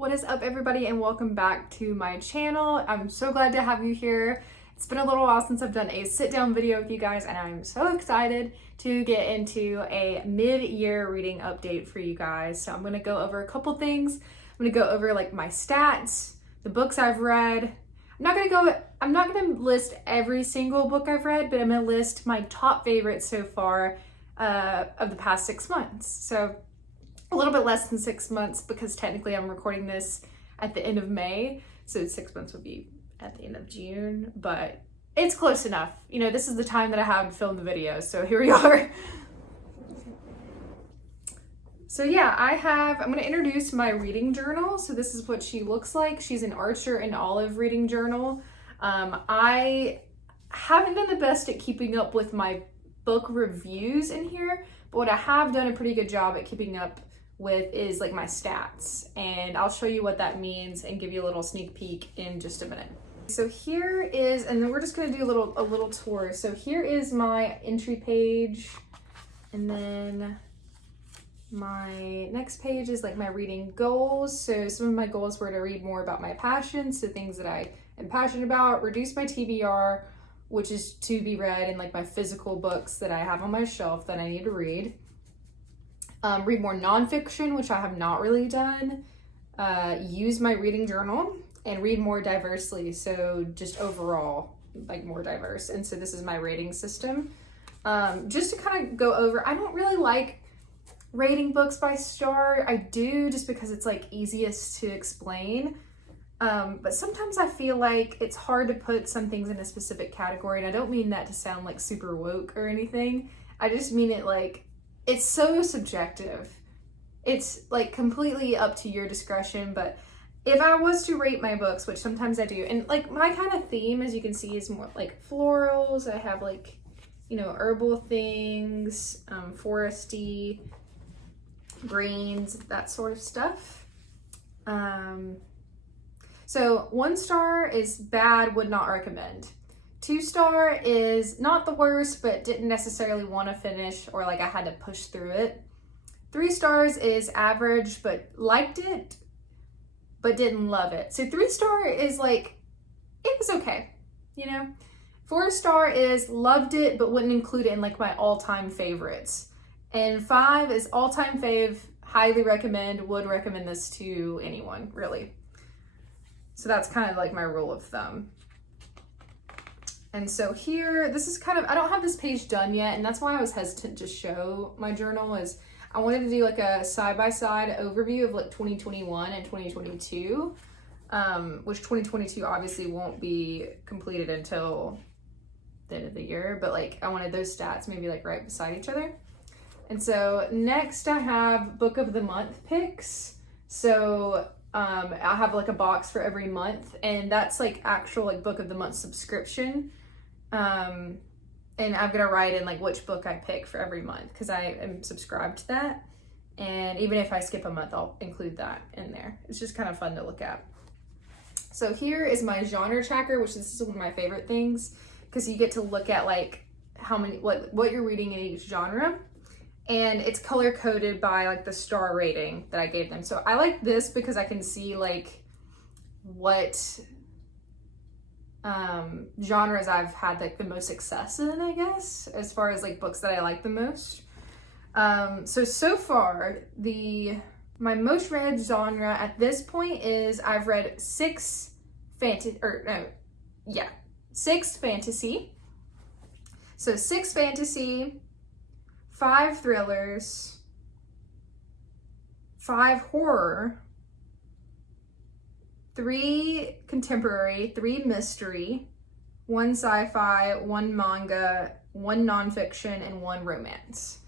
What is up, everybody, and welcome back to my channel. I'm so glad to have you here. It's been a little while since I've done a sit-down video with you guys, and I'm so excited to get into a mid-year reading update for you guys. So I'm going to go over a couple things. I'm going to go over like my stats, the books I've read. I'm not going to list every single book I've read, but I'm going to list my top favorites so far of the past 6 months. So a little bit less than 6 months because technically I'm recording this at the end of May. So 6 months would be at the end of June, but it's close enough. You know, this is the time that I have to film the video. So here we are. So yeah, I'm going to introduce my reading journal. So this is what she looks like. She's an Archer and Olive reading journal. I haven't done the best at keeping up with my book reviews in here, but what I have done a pretty good job at keeping up with is like my stats, and I'll show you what that means and give you a little sneak peek in just a minute. So here is, and then we're just going to do a little tour. So here is my entry page, and then my next page is like my reading goals. So some of my goals were to read more about my passions, so things that I am passionate about, reduce my TBR, which is to be read in like my physical books that I have on my shelf that I need to read. Read more nonfiction, which I have not really done. Use my reading journal and read more diversely. So just overall, like more diverse. And so this is my rating system. Just to kind of go over, I don't really like rating books by star. I do just because it's like easiest to explain. But sometimes I feel like it's hard to put some things in a specific category. And I don't mean that to sound like super woke or anything. I just mean it like, it's so subjective. It's like completely up to your discretion. But if I was to rate my books, which sometimes I do, and like my kind of theme, as you can see, is more like florals. I have like, you know, herbal things, foresty, greens, that sort of stuff. So 1 star is bad, would not recommend. 2 star is not the worst, but didn't necessarily want to finish, or like I had to push through it. 3 stars is average, but liked it, but didn't love it. So 3 star is like, it was okay, you know? 4 star is loved it, but wouldn't include it in like my all-time favorites. And 5 is all-time fave, highly recommend, would recommend this to anyone, really. So that's kind of like my rule of thumb. And so here, this is kind of, I don't have this page done yet, and that's why I was hesitant to show my journal, is I wanted to do like a side-by-side overview of like 2021 and 2022, which 2022 obviously won't be completed until the end of the year, but like I wanted those stats maybe like right beside each other. And so next I have book of the month picks. So I have like a box for every month, and that's like actual like book of the month subscription. And I'm gonna write in like which book I pick for every month because I am subscribed to that. And even if I skip a month, I'll include that in there. It's just kind of fun to look at. So here is my genre tracker, which this is one of my favorite things because you get to look at like how many, what you're reading in each genre. And it's color coded by like the star rating that I gave them. So I like this because I can see like what genres I've had like the most success in, I guess, as far as like books that I like the most. So far my most read genre at this point is I've read 6 fantasy. So 6 fantasy, 5 thrillers, 5 horror, 3 contemporary, 3 mystery, 1 sci-fi, 1 manga, 1 nonfiction, and 1 romance.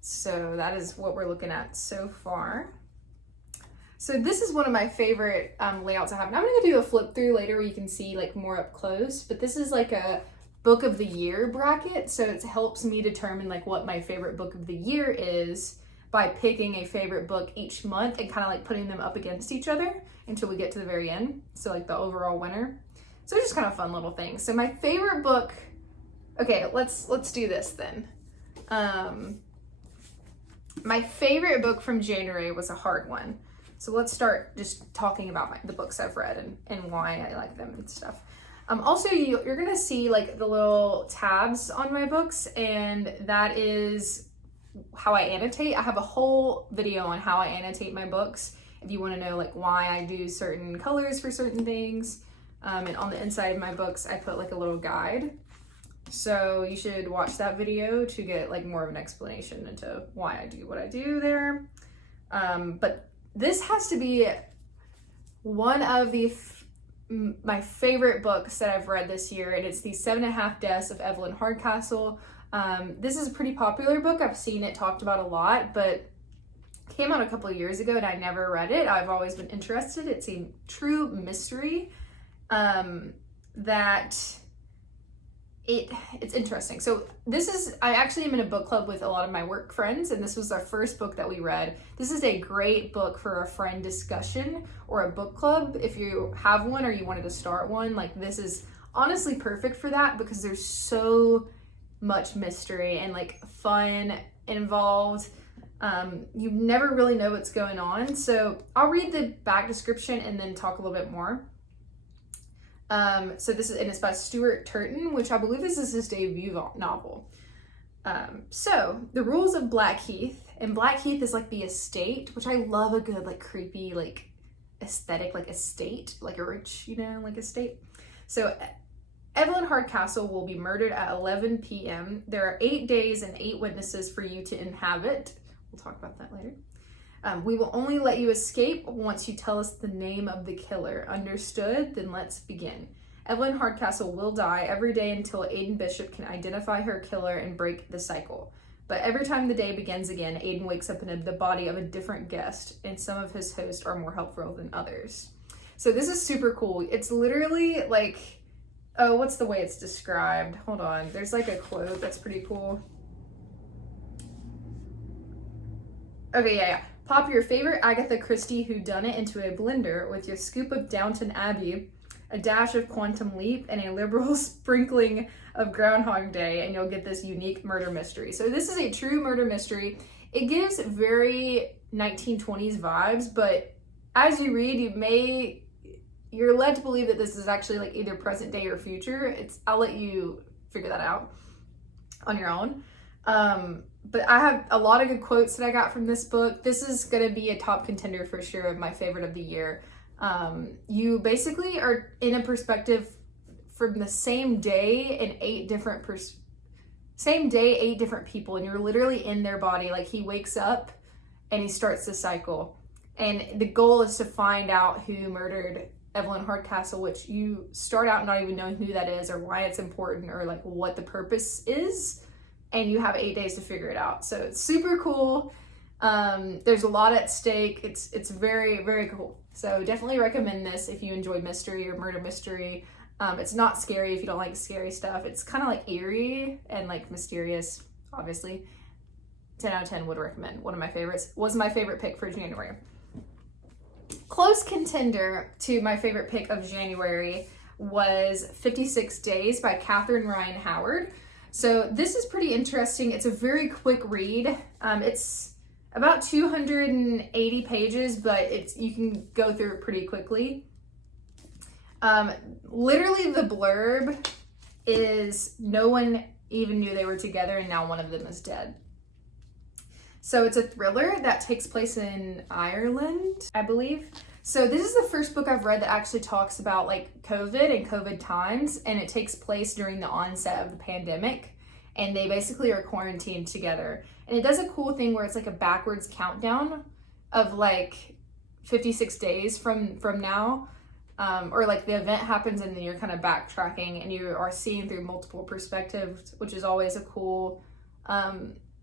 So that is what we're looking at so far. So this is one of my favorite layouts I have. And I'm gonna do a flip through later where you can see like more up close, but this is like a book of the year bracket. So it helps me determine like what my favorite book of the year is by picking a favorite book each month and kind of like putting them up against each other until we get to the very end. So like the overall winner. So it's just kind of fun little things. So my favorite book, okay, let's do this then. My favorite book from January was a hard one. So let's start just talking about the books I've read and why I like them and stuff. Also, you're gonna see like the little tabs on my books, and that is how I annotate. I have a whole video on how I annotate my books if you want to know like why I do certain colors for certain things. And on the inside of my books, I put like a little guide. So you should watch that video to get like more of an explanation into why I do what I do there. But this has to be one of my favorite books that I've read this year, and it's The 7.5 Deaths of Evelyn Hardcastle. This is a pretty popular book. I've seen it talked about a lot, but it came out a couple of years ago and I never read it. I've always been interested. It's a true mystery it's interesting. So I actually am in a book club with a lot of my work friends, and this was our first book that we read. This is a great book for a friend discussion or a book club. If you have one or you wanted to start one, like this is honestly perfect for that because there's so much mystery and like fun involved. You never really know what's going on. So I'll read the back description and then talk a little bit more. So it's by Stuart Turton, which I believe this is his debut novel. So the rules of Blackheath, and Blackheath is like the estate, which I love a good like creepy like aesthetic, like estate, like a rich, like estate. So Evelyn Hardcastle will be murdered at 11 p.m. There are 8 days and 8 witnesses for you to inhabit. We'll talk about that later. We will only let you escape once you tell us the name of the killer. Understood? Then let's begin. Evelyn Hardcastle will die every day until Aiden Bishop can identify her killer and break the cycle. But every time the day begins again, Aiden wakes up in the body of a different guest, and some of his hosts are more helpful than others. So this is super cool. It's literally like, oh, what's the way it's described? Hold on. There's like a quote that's pretty cool. Okay, yeah. Pop your favorite Agatha Christie whodunit into a blender with your scoop of Downton Abbey, a dash of Quantum Leap, and a liberal sprinkling of Groundhog Day, and you'll get this unique murder mystery. So this is a true murder mystery. It gives very 1920s vibes, but as you read, you're led to believe that this is actually like either present day or future. I'll let you figure that out on your own. But I have a lot of good quotes that I got from this book. This is going to be a top contender for sure of my favorite of the year. You basically are in a perspective from the same day in 8 different people, and you're literally in their body. Like he wakes up and he starts the cycle, and the goal is to find out who murdered Evelyn Hardcastle, which you start out not even knowing who that is or why it's important or like what the purpose is. And you have 8 days to figure it out. So it's super cool. There's a lot at stake. It's very, very cool. So definitely recommend this if you enjoy mystery or murder mystery. It's not scary if you don't like scary stuff. It's kind of like eerie and like mysterious, obviously. 10 out of 10 would recommend. One of my favorites. Was my favorite pick for January. Close contender to my favorite pick of January was 56 Days by Catherine Ryan Howard. So this is pretty interesting. It's a very quick read. It's about 280 pages, but you can go through it pretty quickly. Literally the blurb is no one even knew they were together and now one of them is dead. So it's a thriller that takes place in Ireland, I believe. So this is the first book I've read that actually talks about like COVID and COVID times, and it takes place during the onset of the pandemic, and they basically are quarantined together. And it does a cool thing where it's like a backwards countdown of like 56 days from now, or like the event happens and then you're kind of backtracking and you are seeing through multiple perspectives, which is always a cool,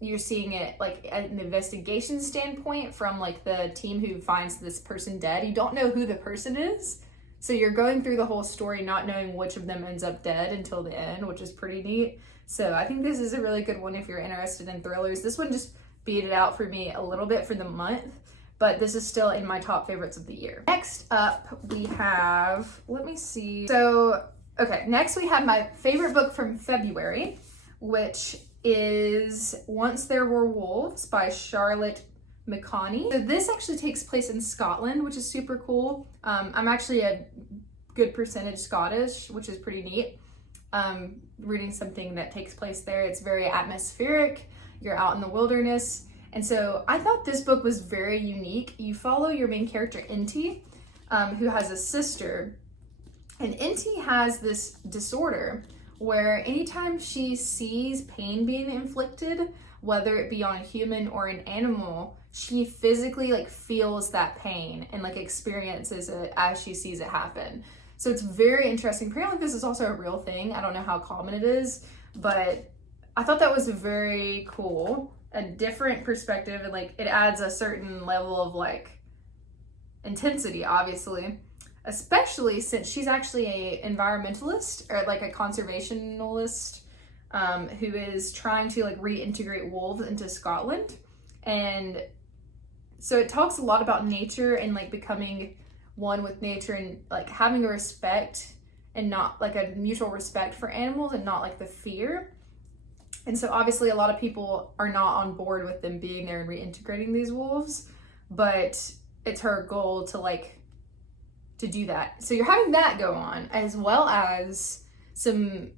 you're seeing it like an investigation standpoint from like the team who finds this person dead. You don't know who the person is. So you're going through the whole story not knowing which of them ends up dead until the end, which is pretty neat. So I think this is a really good one if you're interested in thrillers. This one just beat it out for me a little bit for the month, but this is still in my top favorites of the year. Next up we have, let me see. So, okay, next we have my favorite book from February, which is Once There Were Wolves by Charlotte McConney. So this actually takes place in Scotland, which is super cool. I'm actually a good percentage Scottish, which is pretty neat. Reading something that takes place there. It's very atmospheric. You're out in the wilderness. And so I thought this book was very unique. You follow your main character, Inti, who has a sister. And Inti has this disorder where anytime she sees pain being inflicted, whether it be on a human or an animal, she physically like feels that pain and like experiences it as she sees it happen. So it's very interesting. Apparently this is also a real thing. I don't know how common it is, but I thought that was very cool. A different perspective, and like it adds a certain level of like intensity, obviously, especially since she's actually a environmentalist or like a conservationalist who is trying to like reintegrate wolves into Scotland. And so it talks a lot about nature and like becoming one with nature and like having a respect and not like a mutual respect for animals and not like the fear. And so obviously a lot of people are not on board with them being there and reintegrating these wolves, but it's her goal to do that. So you're having that go on, as well as some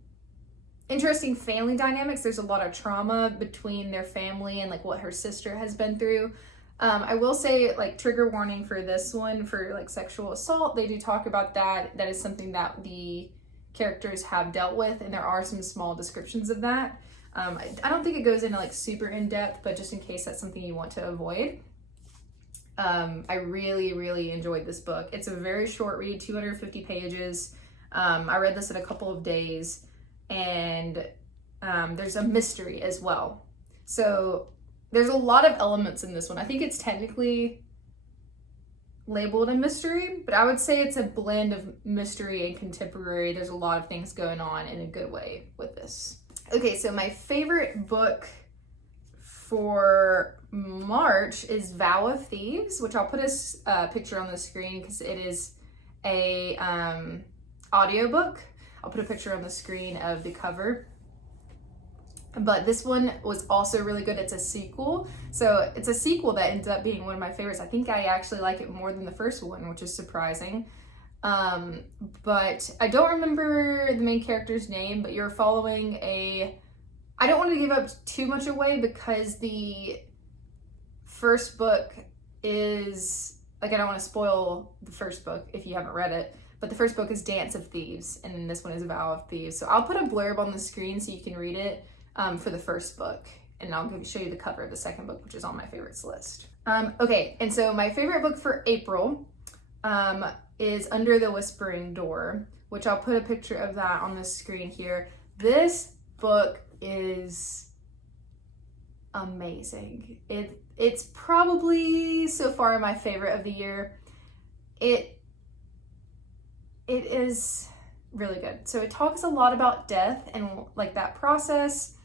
interesting family dynamics. There's a lot of trauma between their family and like what her sister has been through. I will say, like, trigger warning for this one for like sexual assault. They do talk about that. That is something that the characters have dealt with, and there are some small descriptions of that. I don't think it goes into like super in depth, but just in case that's something you want to avoid. I really enjoyed this book. It's a very short read, 250 pages. I read this in a couple of days, and there's a mystery as well. So there's a lot of elements in this one. I think it's technically labeled a mystery, but I would say it's a blend of mystery and contemporary. There's a lot of things going on in a good way with this. Okay, so my favorite book for March is Vow of Thieves, which I'll put a picture on the screen because it is a audiobook. I'll put a picture on the screen of the cover. But this one was also really good. It's a sequel. So it's a sequel that ends up being one of my favorites. I think I actually like it more than the first one, which is surprising. But I don't remember the main character's name, but you're following I don't want to give up too much away because the first book is, like, I don't want to spoil the first book if you haven't read it, but the first book is Dance of Thieves, and then this one is Vow of Thieves. So I'll put a blurb on the screen so you can read it for the first book, and I'll show you the cover of the second book, which is on my favorites list. Okay, and so my favorite book for April is Under the Whispering Door, which I'll put a picture of that on the screen here. This book is amazing. It's probably so far my favorite of the year. It is really good. So it talks a lot about death and like that process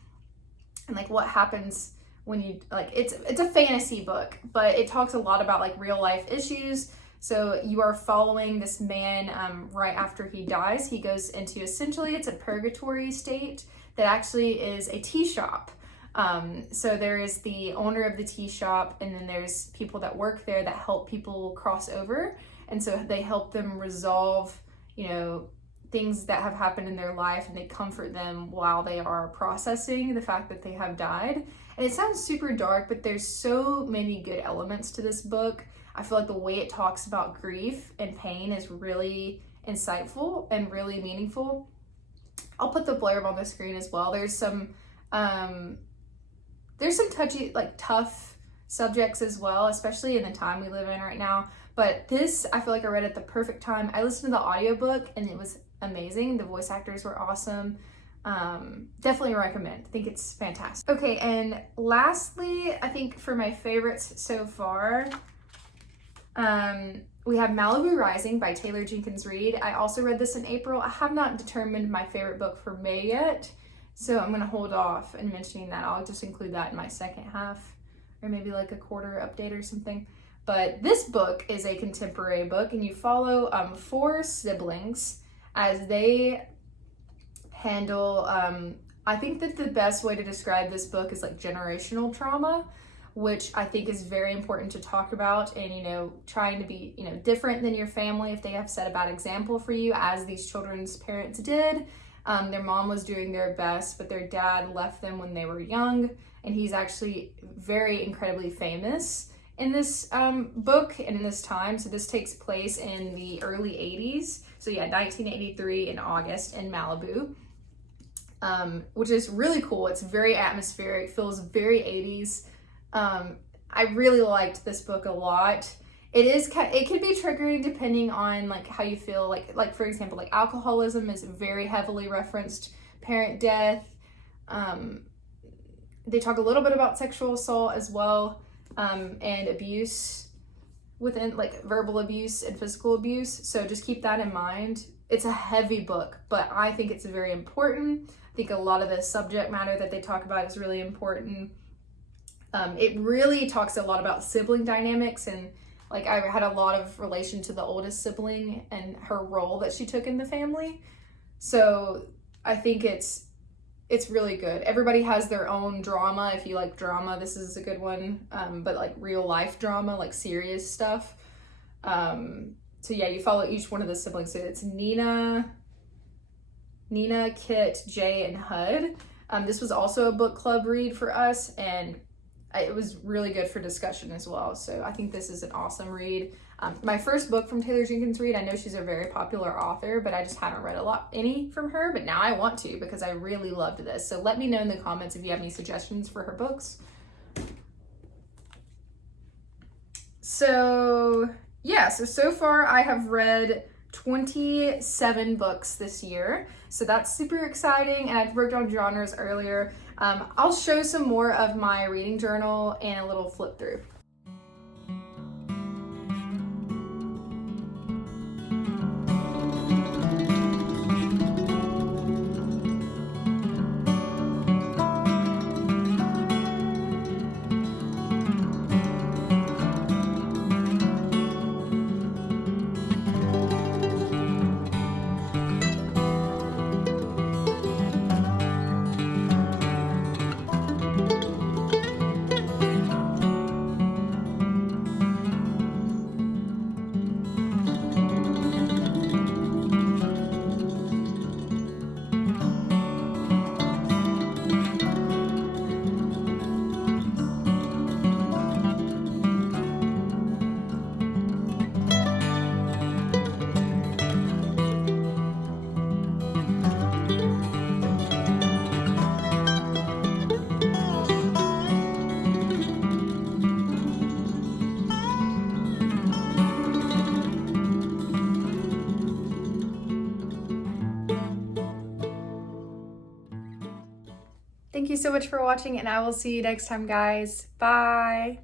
and like what happens when you like it's a fantasy book, but it talks a lot about like real life issues. So you are following this man right after he dies. He goes into essentially it's a purgatory state that actually is a tea shop. So there is the owner of the tea shop, and then there's people that work there that help people cross over. And so they help them resolve, things that have happened in their life, and they comfort them while they are processing the fact that they have died. And it sounds super dark, but there's so many good elements to this book. I feel like the way it talks about grief and pain is really insightful and really meaningful. I'll put the blurb on the screen as well. There's some touchy, like tough subjects as well, especially in the time we live in right now. But this, I feel like I read at the perfect time. I listened to the audiobook and it was amazing. The voice actors were awesome. Definitely recommend. I think it's fantastic. Okay, and lastly, I think for my favorites so far, we have Malibu Rising by Taylor Jenkins Reid. I also read this in April. I have not determined my favorite book for May yet, so I'm going to hold off in mentioning that. I'll just include that in my second half, or maybe like a quarter update or something. But this book is a contemporary book, and you follow 4 siblings as they handle, I think that the best way to describe this book is like generational trauma, which I think is very important to talk about, and, you know, trying to be, you know, different than your family if they have set a bad example for you, as these children's parents did. Their mom was doing their best, but their dad left them when they were young, and he's actually very incredibly famous in this book and in this time. So this takes place in the early 80s. So yeah, 1983 in August in Malibu, which is really cool. It's very atmospheric, feels very 80s. I really liked this book a lot. It can be triggering depending on like how you feel. Like for example, like alcoholism is very heavily referenced, parent death. They talk a little bit about sexual assault as well, and abuse within, like, verbal abuse and physical abuse. So just keep that in mind. It's a heavy book, but I think it's very important. I think a lot of the subject matter that they talk about is really important. It really talks a lot about sibling dynamics, and like I had a lot of relation to the oldest sibling and her role that she took in the family. So I think it's really good. Everybody has their own drama. If you like drama, this is a good one. But like real life drama, like serious stuff. So yeah, you follow each one of the siblings. So it's Nina, Kit, Jay, and Hud. This was also a book club read for us, and it was really good for discussion as well. So I think this is an awesome read. My first book from Taylor Jenkins Reid. I know she's a very popular author, but I just haven't read any from her, but now I want to because I really loved this. So let me know in the comments if you have any suggestions for her books. So yeah, so far I have read 27 books this year. So that's super exciting, and I broke down genres earlier. I'll show some more of my reading journal and a little flip through. Thank you so much for watching, and I will see you next time, guys. Bye.